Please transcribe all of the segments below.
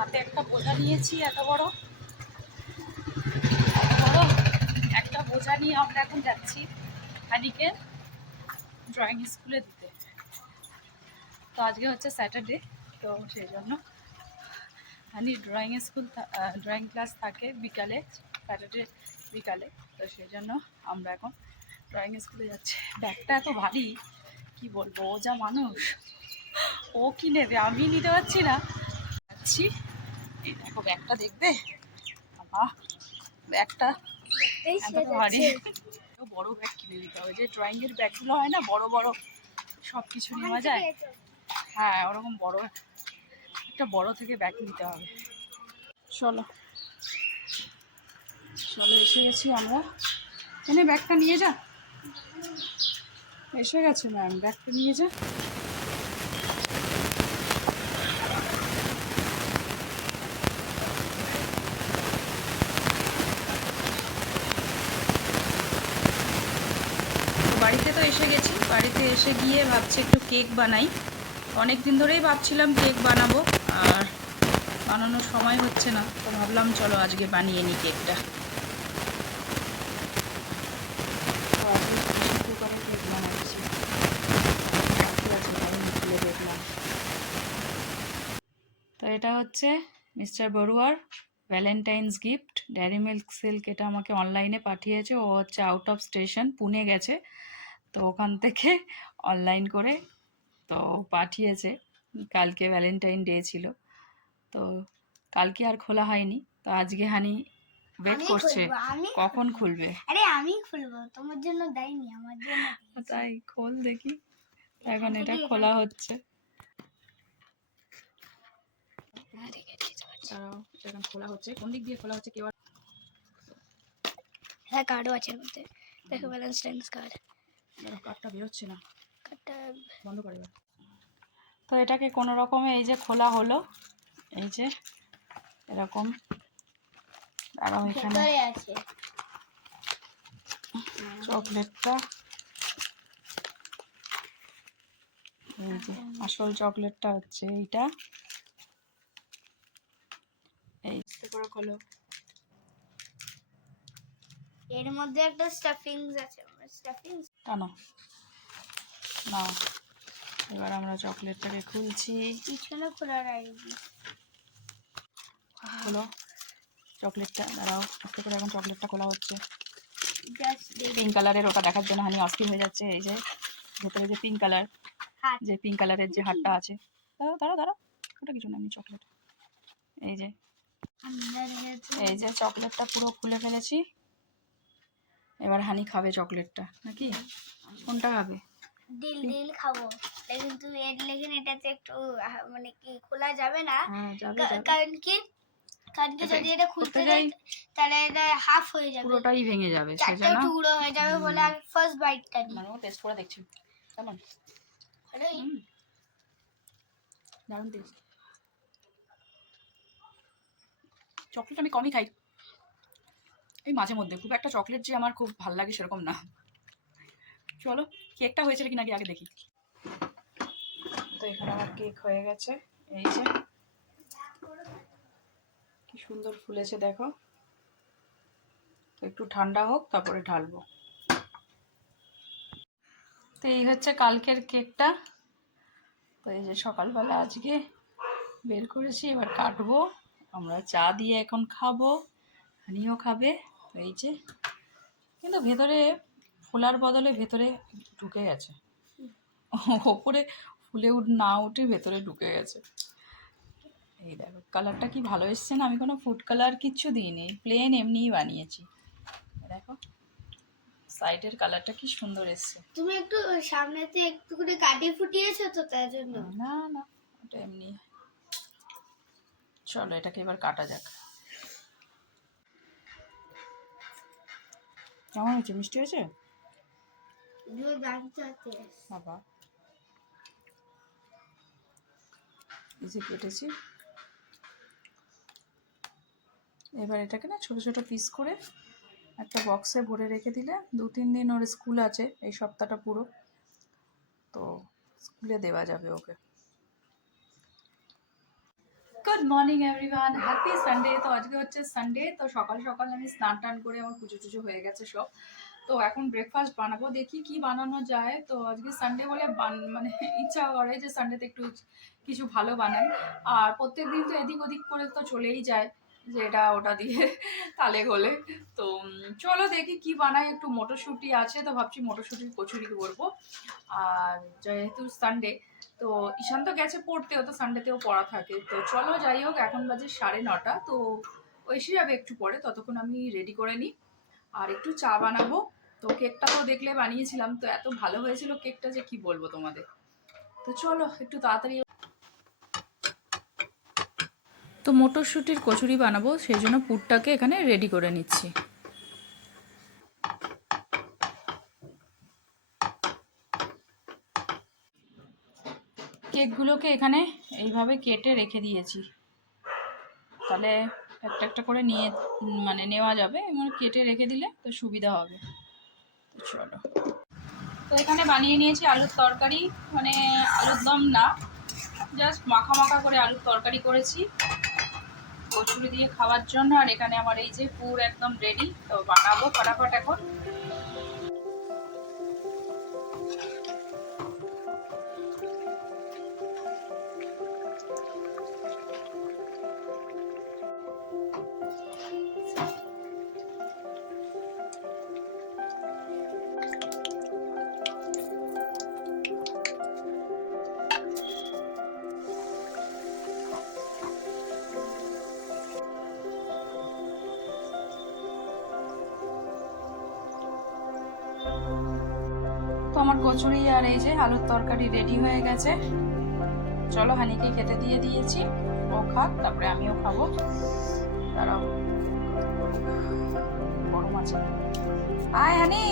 হাতে একটা বোঝা নিয়েছি, এত বড়। বড় একটা বোঝা নিয়ে আমরা এখন যাচ্ছি হানিকে ড্রয়িং স্কুলে দিতে। তো আজকে হচ্ছে স্যাটারডে তো সেই জন্য Honey drawing school drawing class থাকে বিকালে স্যাটারডে বিকালে। তো সেই জন্য আমরা এখন ড্রয়িং স্কুলে যাচ্ছি। ব্যাগটা এত ভারী, কি বলব, ও যা মানুষ, ও কি নেবে, আমি নিতে পারছি না। যাচ্ছি। এই দেখো ব্যাগটা দেখবে? বাবা ব্যাগটা ভারী। বড় ব্যাগ কিনে দিতে হবে। যে ড্রয়িংয়ের ব্যাগগুলো হয় না বড় বড় সব কিছু নেওয়া যায়? হ্যাঁ ওরকম বড় একটা বড় থেকে ব্যাগ নিতে হবে। চলো। চলো এসে গেছি আমরা। এনে ব্যাগটা নিয়ে যা। এসে গেছে ম্যাম ব্যাগটা নিয়ে যা তো বাড়িতে তো এসে গেছি বাড়িতে এসে গিয়ে ভাবছি একটু কেক বানাই। অনেক দিন ধরেই ভাবছিলাম কেক বানাবো, আর বানানোর সময় হচ্ছে না, তো ভাবলাম চলো আজকে বানিয়ে নিই কেকটা। তো এটা হচ্ছে mister বড়ুয়ার Valentine's gift. Dairy Milk Silk এটা আমাকে অনলাইনে পাঠিয়েছে, ও হচ্ছে আউট অফ স্টেশন পুনে গেছে। তো ওখান থেকে অনলাইন করে তো পাঠিয়েছে। কালকে ভ্যালেন্টাইন ডে ছিল। তো কালকে আর খোলা হয়নি। তো আজকে হানি ওয়েট করছে। কখন খুলবে। আরে আমি খুলবো তোমার জন্য দেয়নি আমার জন্য তাই খোল দেখি। এখন এটা খোলা হচ্ছে। এখন খোলা হচ্ছে। কোন দিক দিয়ে খোলা হচ্ছে? কেউ হ্যাঁ কার্ডও আছে মধ্যে। দেখো ভ্যালেন্টাইন্স কার্ড দাঁড়াও, বেরোচ্ছে না। বন্ধ করে তো এটাকে কোনো রকমে এই যে খোলা হলো এই যে এরকম। দাঁড়াও এখানে। চকলেটটা। এই যে আসল চকলেটটা হচ্ছে এইটা। এই আস্তে করে খোলো। এর মধ্যে একটা স্টাফিংস আছে। স্টাফিংস টানো না এবার আমরা চকলেটটাকে খুলছি। পিছনে খোলা রাখবি খোলো। চকলেটটা দাঁড়াও। আস্তে করে এখন চকলেটটা খোলা হচ্ছে। পিঙ্ক কালারের ওটা দেখার জন্য হানি অস্থির হয়ে যাচ্ছে। এই যে ভেতরে যে পিঙ্ক কালার যে পিঙ্ক কালারের যে হারটা আছে। দাঁড়াও দাঁড়াও দাঁড়াও। ওটা কিছু না এমনি চকলেট এই যে। এই যে চকলেটটা পুরো খুলে ফেলেছি। এবার হানি খাবে চকলেটটা। নাকি? কোনটা খাবে? ডিল ডিল খাব। কিন্তু এর লেগেন এটাতে একটু মানে কি খোলা যাবে না। হ্যাঁ। কারণ কি? কারণ কি যদি এটা খুলতে যাই তাহলে এটা হাফ হয়ে যাবে। পুরোটাই ভেঙে যাবে চারটে সেজন্য টুকরো হয়ে যাবে বলে আর ফার্স্ট বাইটটা নিই। মানে টেস্ট করে দেখছি। কেমন? হুম। দারুণ টেস্ট চকলেট আমি কমই খাই। এই মাঝে মধ্যে, খুব একটা চকলেট যে আমার খুব ভালো লাগে সেরকম না। চলো কেকটা হয়েছে কি নাকি আগে দেখি। তো এখানে আমার কেক হয়ে গেছে, এই যে। কি সুন্দর ফুলেছে, দেখো। তো একটু ঠান্ডা হোক, তারপরে ঢালবো। তো এই হচ্ছে কালকের কেকটা তো এই যে সকালবেলা আজকে বের করেছি, এবার কাটবো। আমরা চা দিয়ে এখন খাব, হানিও খাবে। এই যে কিন্তু ভেতরে ফোলার বদলে ভেতরে ঢুকে গেছে। ওপরে ফুলে উঠ না উঠে ভেতরে ঢুকে গেছে। এই দেখো কালারটা কি ভালো এসছে না? আমি কোনো ফুড কালার কিচ্ছু দিইনি প্লেন এমনিই বানিয়েছি। দেখো সাইডের কালারটা কি সুন্দর এসছে। তুমি একটু সামনেতে একটু করে কাটি ফুটিয়েছো তো তার জন্য। না না ওটা এমনি। চলো এটাকে এবার কাটা যাক। কেমন হয়েছে মিষ্টি হয়েছে বাবা এই যে কেটেছি এবার এটাকে না ছোট ছোট পিস করে একটা বক্সে ভরে রেখে দিলে দু তিন দিন ওর স্কুল আছে এই সপ্তাহটা পুরো। তো স্কুলে দেওয়া যাবে okay. Good morning everyone happy Sunday তো আজকে হচ্ছে সানডে তো সকাল সকাল আমি স্নান টান করে আমার পুজো টুজো হয়ে গেছে সব। তো এখন ব্রেকফাস্ট বানাবো, দেখি কি বানানো যায়। তো আজকে সানডে বলে মানে ইচ্ছা করে যে সানডেতে একটু কিছু ভালো বানাই। আর প্রত্যেক দিন তো এদিক ওদিক করে তো চলেই যায়। যে এটা ওটা দিয়ে তালে গলে তো চলো দেখি কি বানাই একটু মটরশুঁটি আছে তো ভাবছি মটরশুঁটির কচুরি করব। আর যেহেতু সানডে তো ঈশান তো গেছে পড়তে ও তো সানডেতেও পড়া থাকে। তো চলো যাই হোক, এখন বাজে সাড়ে নটা। তো এসে যাবে একটু পরে, ততক্ষণ আমি রেডি করে নিই। আর একটু চা বানাবো। তো কেকটা তো দেখলে বানিয়েছিলাম, তো এত ভালো হয়েছিল কেকটা যে কি বলব তোমাদের। তো চলো, একটু তাড়াতাড়ি তো মটরশুঁটির কচুরি বানাবো, সেই জন্য পুরটাকে এখানে রেডি করে নিচ্ছি। কেকগুলোকে এখানে এইভাবে কেটে রেখে দিয়েছি। তাহলে একটা একটা করে নিয়ে মানে নেওয়া যাবে। এবং কেটে রেখে দিলে তো সুবিধা হবে। চলো। তো এখানে বানিয়ে নিয়েছি আলুর তরকারি। মানে আলুর দম না, জাস্ট মাখা মাখা করে আলুর তরকারি করেছি। কচুরি দিয়ে খাওয়ার জন্য, আর এখানে আমার এই যে পুর একদম রেডি তো বানাবো, ফটাফট এখন। আমার কচুরি আর এই যে আলুর তরকারি রেডি হয়ে গেছে। চলো হানিকে খেতে দিয়ে দিয়েছি। ও খাক, তারপরে আমিও খাব। দাঁড়াও। গরম আছে। আয় হানি।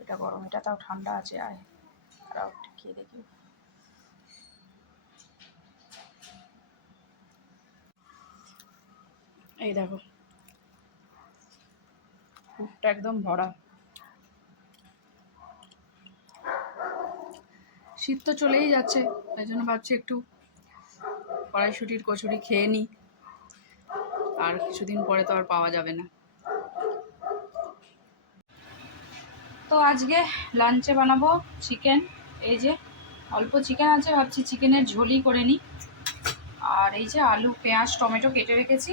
এটা গরম, এটা তাও ঠান্ডা আছে, আয়। দাঁড়াও খেয়ে দেখি। এই দেখো। একদম ভরা। শীত তো চলেই যাচ্ছে, তাই জন্য ভাবছি একটু কড়াইশুটির কচুরি খেয়ে নিই। আর কিছুদিন পরে তো আর পাওয়া যাবে না। তো আজকে লাঞ্চে বানাবো চিকেন, এই যে অল্প চিকেন আছে, ভাবছি চিকেনের ঝোলই করে নিই। আর এই যে আলু, পেঁয়াজ, টমেটো কেটে রেখেছি।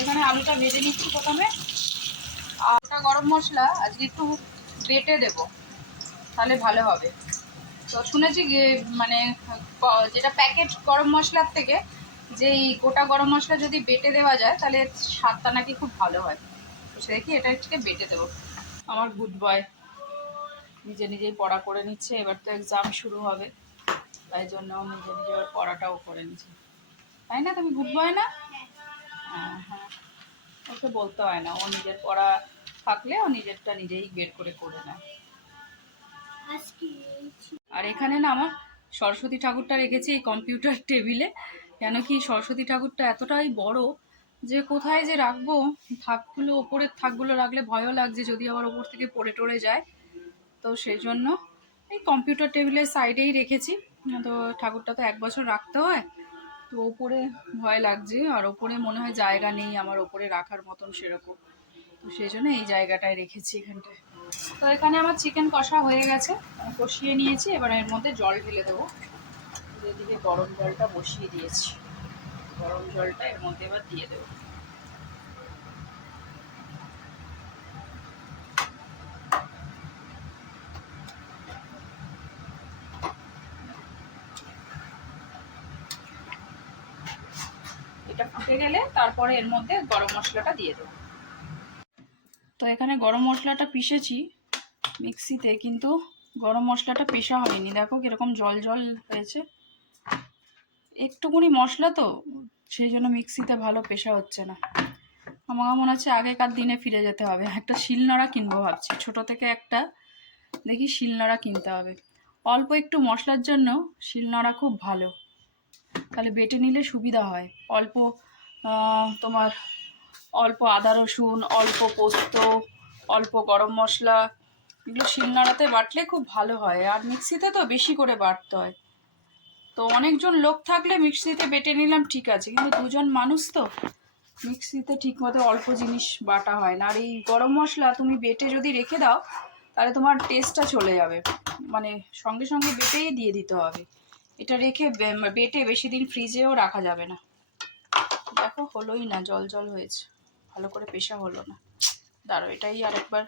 এখানে আলুটা ভেজে নিচ্ছি প্রথমে। আর গরম মশলা আজকে একটু বেটে দেবো, তাহলে ভালো হবে। তো শুনেছি যে মানে যেটা প্যাকেট গরম মশলার থেকে, যেই গোটা গরম মশলা যদি বেটে দেওয়া যায়, তাহলে স্বাদটা নাকি খুব ভালো হয়। সে দেখি এটা থেকে বেটে দেবো। আমার গুড বয় নিজে নিজেই পড়া করে নিচ্ছে, এবার তো এক্সাম শুরু হবে। তাই জন্য নিজে নিজে পড়াটাও করে নিচ্ছে। তাই না? তুমি গুড বয় না? হ্যাঁ হ্যাঁ। ওকে বলতে হয় না, ও নিজের পড়া থাকলে ও নিজেরটা নিজেই বের করে করে নেয়। আর এখানে না আমার সরস্বতী ঠাকুরটা রেখেছি এই কম্পিউটার টেবিলে। কেন কি সরস্বতী ঠাকুরটা এতটাই বড় যে কোথায় যে রাখব? থাকগুলো, ওপরের থাকগুলো রাখলে ভয়ও লাগছে, যদি আবার ওপর থেকে পড়ে টড়ে যায়। তো সেই জন্য এই কম্পিউটার টেবিলের সাইডেই রেখেছি। তো ঠাকুরটা তো এক বছর রাখতে হয়, তো ওপরে ভয় লাগছে, আর ওপরে মনে হয় জায়গা নেই আমার, ওপরে রাখার মতন সেরকম। তো সেই জন্য এই জায়গাটায় রেখেছি এখানটায়। তো এখানে আমার চিকেন কষা হয়ে গেছে। আমি কষিয়ে নিয়েছি, এবার এর মধ্যে জল ঢেলে দেবো। এদিকে গরম জলটা বসিয়ে দিয়েছি। গরম জলটা এর মধ্যে এবার দিয়ে দেবো। এটা ফুটে গেলে তারপরে এর মধ্যে গরম মশলাটা দিয়ে দেবো। এখানে গরম মশলাটা পিষেছি মিক্সিতে, কিন্তু গরম মশলাটা পেশা হয়নি। দেখো কীরকম জল জল হয়েছে। একটুকুনি মশলা তো, সেই জন্য মিক্সিতে ভালো পেশা হচ্ছে না। আমার মনে হচ্ছে আগেকার দিনে ফিরে যেতে হবে। একটা শিলনোড়া কিনবো ভাবছি। ছোট থেকে একটা দেখি শিলনোড়া কিনতে হবে। অল্প একটু মশলার জন্য শিলনোড়া খুব ভালো। তাহলে বেটে নিলে সুবিধা হয়। অল্প তোমার অল্প আদা রসুন, অল্প পোস্ত, অল্প গরম মশলা, এগুলো শিলনোড়াতে বাটলে খুব ভালো হয়। আর মিক্সিতে তো বেশি করে বাটতে হয়। তো অনেকজন লোক থাকলে মিক্সিতে বেটে নিলাম, ঠিক আছে। কিন্তু দুজন মানুষ তো, মিক্সিতে ঠিক মতো অল্প জিনিস বাটা হয় না। আর এই গরম মশলা তুমি বেটে যদি রেখে দাও, তাহলে তোমার টেস্টটা চলে যাবে। মানে সঙ্গে সঙ্গে বেটেই দিয়ে দিতে হবে। এটা রেখে বেটে বেশি দিন ফ্রিজেও রাখা যাবে না। দেখো হলোই না, জল জল হয়েছে। ভালো করে পেশা হলো না। দাঁড়ো এটাই আরেকবার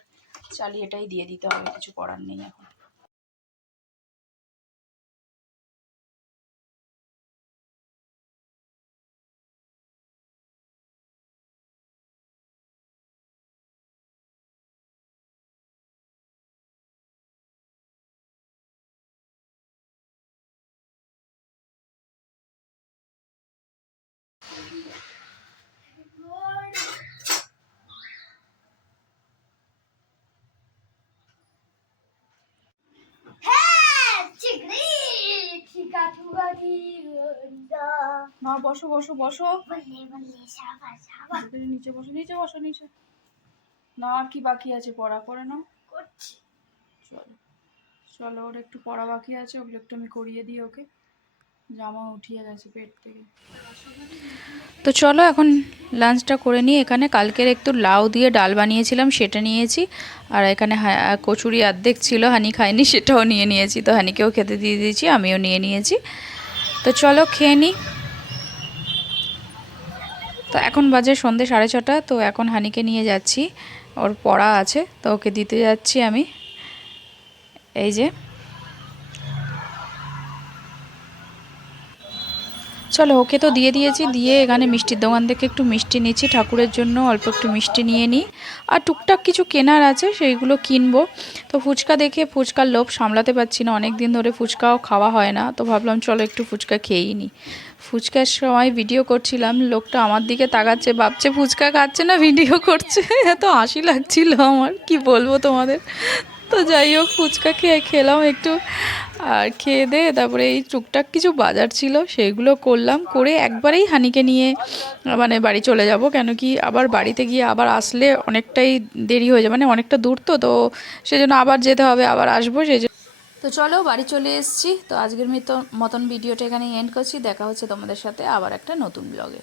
চালিয়ে, এটাই দিয়ে দিতে হবে, কিছু করার নেই এখন। হ্যাঁ না বসো বসো বসো। নিচে বসো নিচে বসো নিচে। না আর কি বাকি আছে? পড়া করে নাও। করছি। চলো। চলো ওর একটু পড়া বাকি আছে ওগুলো একটু আমি করিয়ে দিই ওকে। জামা উঠিয়ে গেছে পেট থেকে। তো চলো এখন লাঞ্চটা করে নিই। এখানে কালকের একটু লাউ দিয়ে ডাল বানিয়েছিলাম সেটা নিয়েছি। আর এখানে কচুরি অর্ধেক ছিল হানি খায়নি সেটাও নিয়ে নিয়েছি। তো হানিকেও খেতে দিয়ে দিয়েছি আমিও নিয়ে নিয়েছি। তো চলো খেয়ে নিই। তো এখন বাজে সন্ধে সাড়ে ছটা, তো এখন হানিকে নিয়ে যাচ্ছি। ওর পড়া আছে, তো ওকে দিতে যাচ্ছি আমি। এই যে। চলো, ওকে তো দিয়ে দিয়েছি, দিয়ে এখানে মিষ্টির দোকান থেকে একটু মিষ্টি নিচ্ছি, ঠাকুরের জন্য অল্প একটু মিষ্টি নিয়ে নিই। আর টুকটাক কিছু কেনার আছে, সেইগুলো কিনবো। তো ফুচকা দেখে ফুচকার লোভ সামলাতে পারছি না, অনেক দিন ধরে ফুচকাও খাওয়া হয় না, তো ভাবলাম চলো একটু ফুচকা খেয়েই নিই ফুচকার সময় ভিডিও করছিলাম, লোকটা আমার দিকে তাকাচ্ছে, ভাবছে ফুচকা খাচ্ছে না ভিডিও করছে। এত হাসি লাগছিল আমার, কি বলব তোমাদের? তো যাই হোক, ফুচকা খেয়ে খেলাম একটু, আর খেয়ে দে, তারপরে এই টুকটাক কিছু বাজার ছিল, সেগুলো করলাম, করে একবারেই হানিকে নিয়ে মানে বাড়ি চলে যাব, কেন কি আবার বাড়িতে গিয়ে আবার আসলে অনেকটাই দেরি হয়ে যাবে মানে অনেকটা দূর তো তো সেজন্য আবার যেতে হবে, আবার আসব, সেই তো চলো বাড়ি চলে এসেছি। তো আজকের মতো মতন ভিডিওটা এখানে এন্ড করছি। দেখা হচ্ছে তোমাদের সাথে আবার একটা নতুন ব্লগে